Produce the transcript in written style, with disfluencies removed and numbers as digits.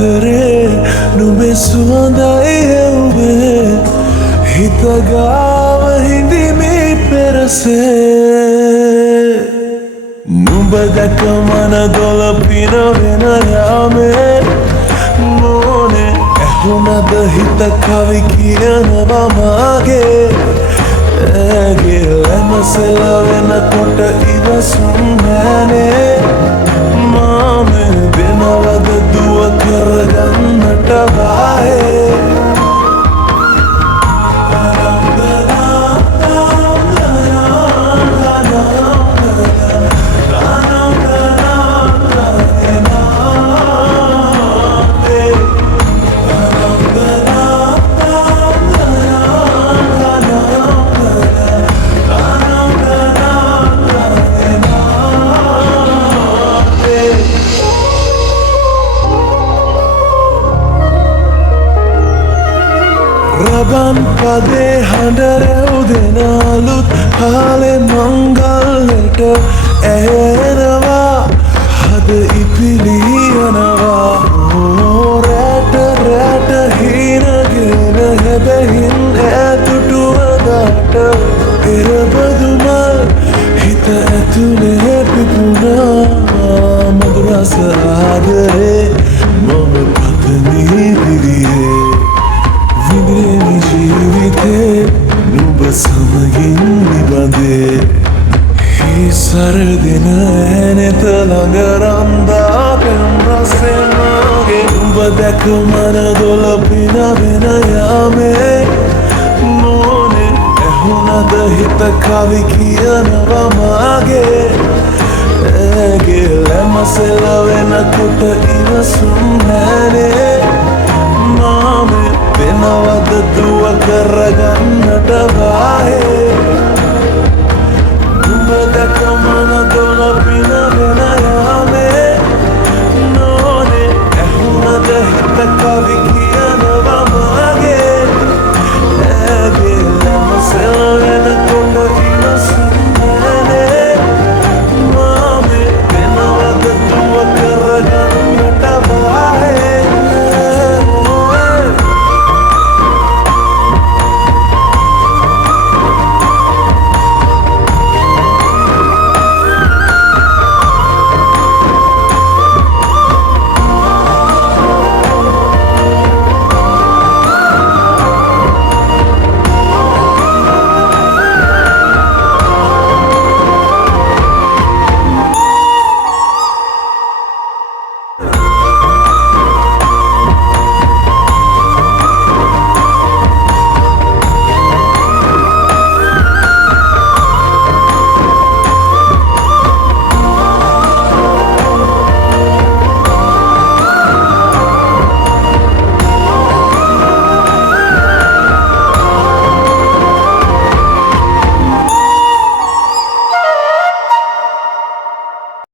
අතරේ නුඹේ සුවඳයි හෙව්වේ හිත ගාව හිඳිමි පෙරසේ නුඹ දැක මන දොළ පිනවෙන යාමේ මෝනේ ඇහුණද හිත කවි කියනවා මාගේ ඇගේ ලැමසෙල වෙනකොට ඉවසුම් නෑනේ මාමේ වෙනවද දුව කරගන්නට වායේ රබන් පදේ හඬ රැව් දෙන අලුත් කාලේ මංගල්ලට ඇහෙනවා හද ඉපිලියනවා රැට රැට හීනගෙන හැබැහින් ඈතුටුවදාට පෙරබදුමල් හිත ඇතුලේ පිපුණා මధుරස ආදරේ මම පතනී දිවියේ විඳින ජීවිතේ නුඹ සමගින් නිබඳේ හිසරදින ඇනෙත ළඟ රන්දා පෙම් රසෙන් මාගේ නුඹ දැක මන දොළ පිනවෙන යාමේ මෝනේ ඇහුණද හිත කවි කියනවා මාගේ ඇගේ ලැමසෙල වෙනකොට ඉවසුම් නෑනේ මාමේ වෙනවද දුව කරගන්නට වායේ නුඹ දැක මන